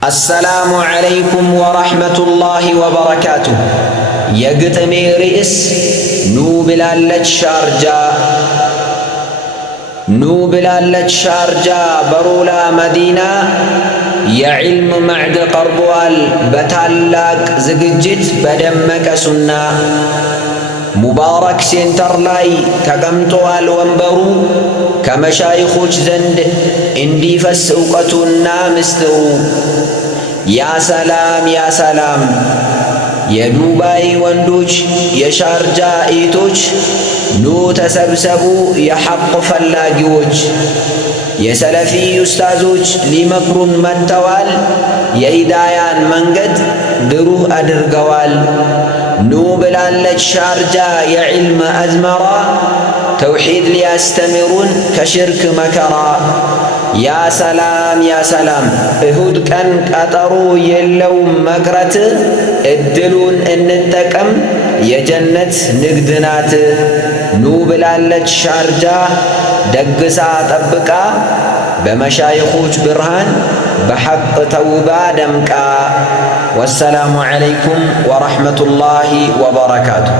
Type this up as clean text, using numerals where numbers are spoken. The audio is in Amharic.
السلام عليكم ورحمة الله وبركاته. يقتمي رئيس نوبلالة شارجا برولا مدينة يعلم معد قربوال بتالاك زقجت بدمك سنة ሙባረክ ሴንተር ላይ ተቀምጠዋል ወንበሩ ከመሻይኾች ዘንድ እንዲፈስ ዕውቀቱና ምስጢሩ። ያ ሰላም ያ ሰላም የዱባይ ወንዶች የሻርጃ እህቶች ኑ ተሰብሰቡ የሐቅ ፈላጊዎች። የሰለፊ ኡስታዞች ሊመክሩን መጥተዋል የሂዳያን መንገድ ብሩህ አድርገዋል። ኑ ብላለች ሻርጃ የዕልም አዝመራ ተውሒድ ሊያስተምሩን ከሽርክ መከራ። ያ ሰላም ያ ሰላም እሁድ ቀን ቀጠሮ የለውም መቅረት እድሉን እንጠቀም የጀነት ንግድ ናት። ኑ ብላለች ሻርጃ ደግሳ ጠብቃ በመሻይኾች ብርሃን በሐቅ ተውባ ደምቃ። ወሰላሙ ዓለይኩም ወረሕመቱላሂ ወበረካቱሁ።